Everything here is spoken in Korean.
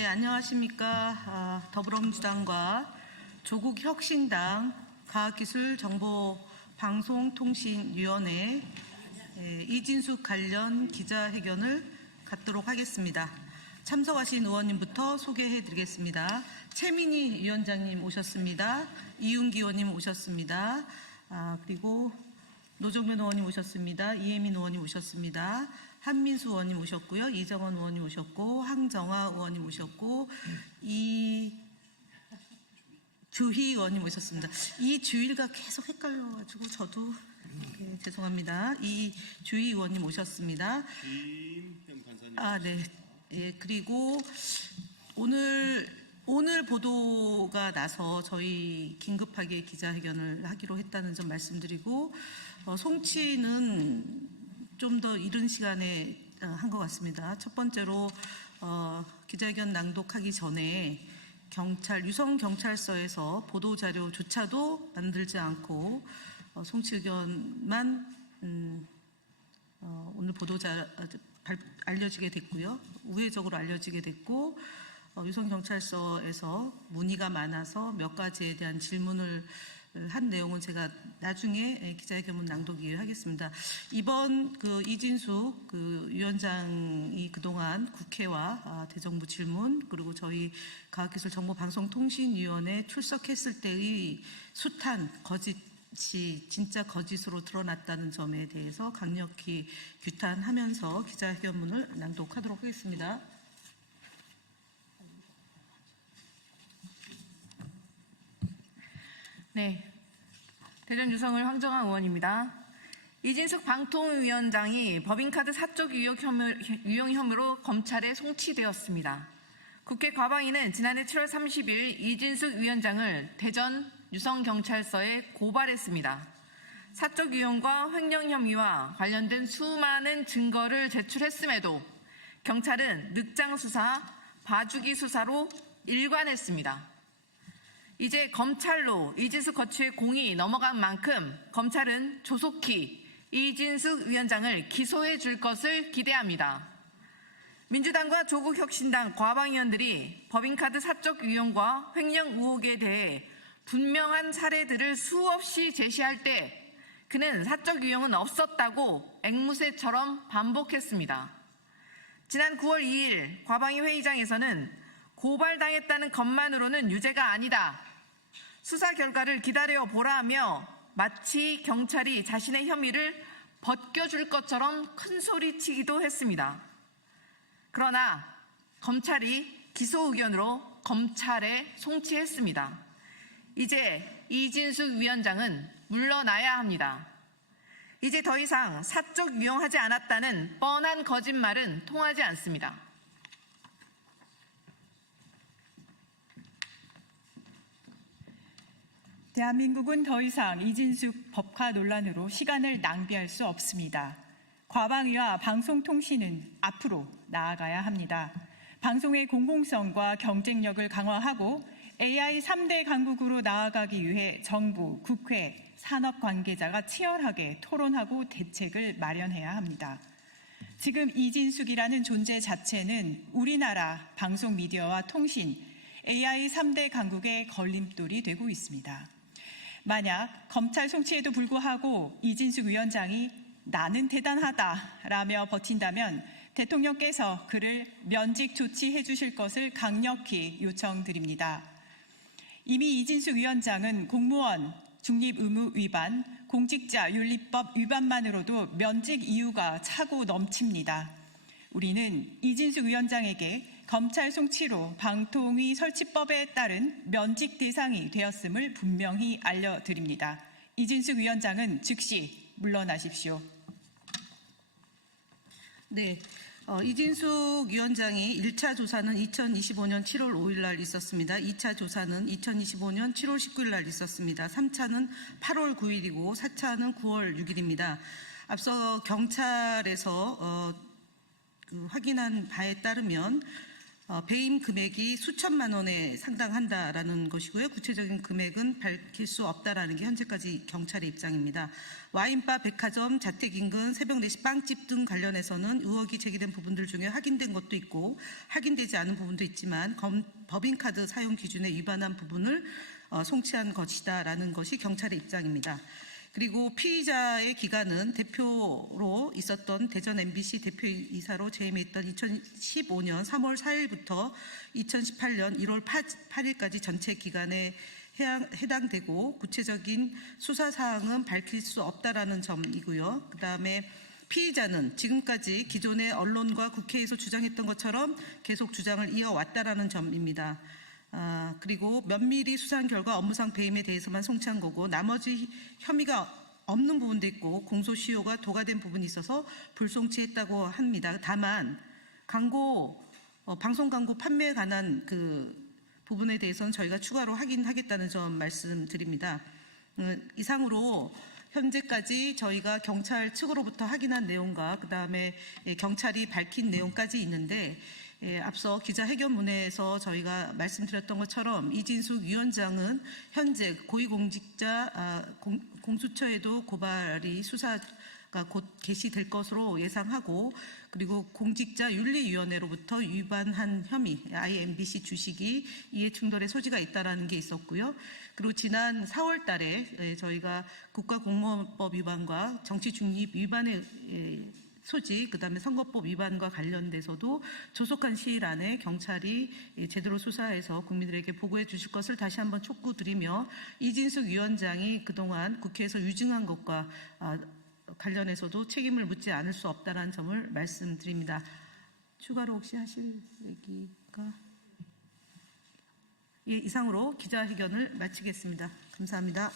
네, 안녕하십니까. 더불어민주당과 조국혁신당 과학기술정보방송통신위원회 이진숙 관련 기자회견을 갖도록 하겠습니다. 참석하신 의원님부터 소개해드리겠습니다. 최민희 위원장님 오셨습니다. 이윤기 의원님 오셨습니다. 그리고 노정면 의원님 오셨습니다. 이혜민 의원님 오셨습니다. 한민수 의원님 오셨고요. 이정원 의원님 오셨고, 황정화 의원님 오셨고, 이주희 의원님 오셨습니다. 이주일가 계속 헷갈려가지고 저도 죄송합니다. 이주희 의원님 오셨습니다. 김현 간사님. 네. 예, 그리고 오늘 보도가 나서 저희 긴급하게 기자회견을 하기로 했다는 점 말씀드리고, 송치는 좀 더 이른 시간에 한 것 같습니다. 첫 번째로 기자회견 낭독하기 전에 유성경찰서에서 보도자료조차도 만들지 않고 송치 의견만 오늘 알려지게 됐고요. 우회적으로 알려지게 됐고, 유성경찰서에서 문의가 많아서 몇 가지에 대한 질문을 한 내용은 제가 나중에 기자회견문 낭독을 하겠습니다. 이번 이진숙 위원장이 그동안 국회와 대정부 질문, 그리고 저희 과학기술정보방송통신위원회 출석했을 때의 숱한 거짓이 진짜 거짓으로 드러났다는 점에 대해서 강력히 규탄하면서 기자회견문을 낭독하도록 하겠습니다. 네, 대전 유성을 황정화 의원입니다. 이진숙 방통위원장이 법인카드 사적 유용 혐의로 검찰에 송치되었습니다. 국회 과방위는 지난해 7월 30일 이진숙 위원장을 대전 유성경찰서에 고발했습니다. 사적 유용과 횡령 혐의와 관련된 수많은 증거를 제출했음에도 경찰은 늑장 수사, 봐주기 수사로 일관했습니다. 이제 검찰로 이진숙 거취의 공이 넘어간 만큼 검찰은 조속히 이진숙 위원장을 기소해 줄 것을 기대합니다. 민주당과 조국혁신당 과방위원들이 법인카드 사적 유용과 횡령 의혹에 대해 분명한 사례들을 수없이 제시할 때 그는 사적 유용은 없었다고 앵무새처럼 반복했습니다. 지난 9월 2일 과방위 회의장에서는 고발당했다는 것만으로는 유죄가 아니다. 수사 결과를 기다려 보라며 마치 경찰이 자신의 혐의를 벗겨줄 것처럼 큰소리치기도 했습니다. 그러나 검찰이 기소 의견으로 검찰에 송치했습니다. 이제 이진숙 위원장은 물러나야 합니다. 이제 더 이상 사적 유용하지 않았다는 뻔한 거짓말은 통하지 않습니다. 대한민국은 더 이상 이진숙 법화 논란으로 시간을 낭비할 수 없습니다. 과방위와 방송통신은 앞으로 나아가야 합니다. 방송의 공공성과 경쟁력을 강화하고 AI 3대 강국으로 나아가기 위해 정부, 국회, 산업 관계자가 치열하게 토론하고 대책을 마련해야 합니다. 지금 이진숙이라는 존재 자체는 우리나라 방송 미디어와 통신, AI 3대 강국의 걸림돌이 되고 있습니다. 만약 검찰 송치에도 불구하고 이진숙 위원장이 나는 대단하다라며 버틴다면 대통령께서 그를 면직 조치해 주실 것을 강력히 요청드립니다. 이미 이진숙 위원장은 공무원 중립 의무 위반, 공직자 윤리법 위반만으로도 면직 이유가 차고 넘칩니다. 우리는 이진숙 위원장에게 검찰 송치로 방통위 설치법에 따른 면직 대상이 되었음을 분명히 알려드립니다. 이진숙 위원장은 즉시 물러나십시오. 네, 이진숙 위원장이 1차 조사는 2025년 7월 5일 날 있었습니다. 2차 조사는 2025년 7월 19일 날 있었습니다. 3차는 8월 9일이고 4차는 9월 6일입니다. 앞서 경찰에서 확인한 바에 따르면 배임 금액이 수천만 원에 상당한다라는 것이고요. 구체적인 금액은 밝힐 수 없다라는 게 현재까지 경찰의 입장입니다. 와인바, 백화점, 자택 인근, 새벽 4시 빵집 등 관련해서는 의혹이 제기된 부분들 중에 확인된 것도 있고 확인되지 않은 부분도 있지만 법인카드 사용 기준에 위반한 부분을 송치한 것이다라는 것이 경찰의 입장입니다. 그리고 피의자의 기간은 대표로 있었던 대전 MBC 대표이사로 재임해 있던 2015년 3월 4일부터 2018년 1월 8일까지 전체 기간에 해당되고 구체적인 수사 사항은 밝힐 수 없다라는 점이고요. 그다음에 피의자는 지금까지 기존의 언론과 국회에서 주장했던 것처럼 계속 주장을 이어왔다라는 점입니다. 그리고 면밀히 수사한 결과 업무상 배임에 대해서만 송치한 거고 나머지 혐의가 없는 부분도 있고 공소시효가 도과된 부분이 있어서 불송치했다고 합니다. 다만 방송 광고 판매에 관한 그 부분에 대해서는 저희가 추가로 확인하겠다는 점 말씀드립니다. 이상으로 현재까지 저희가 경찰 측으로부터 확인한 내용과 그다음에 경찰이 밝힌 내용까지 있는데 앞서 기자회견문에서 저희가 말씀드렸던 것처럼 이진숙 위원장은 현재 고위공직자 공수처에도 고발이 수사가 곧 개시될 것으로 예상하고 그리고 공직자윤리위원회로부터 위반한 혐의 IMBC 주식이 이해충돌의 소지가 있다는 게 있었고요. 그리고 지난 4월 달에 저희가 국가공무원법 위반과 정치중립 위반의 소지, 그다음에 선거법 위반과 관련돼서도 조속한 시일 안에 경찰이 제대로 수사해서 국민들에게 보고해 주실 것을 다시 한번 촉구드리며 이진숙 위원장이 그동안 국회에서 유증한 것과 관련해서도 책임을 묻지 않을 수 없다는 점을 말씀드립니다. 추가로 혹시 하실 얘기가? 예, 이상으로 기자회견을 마치겠습니다. 감사합니다.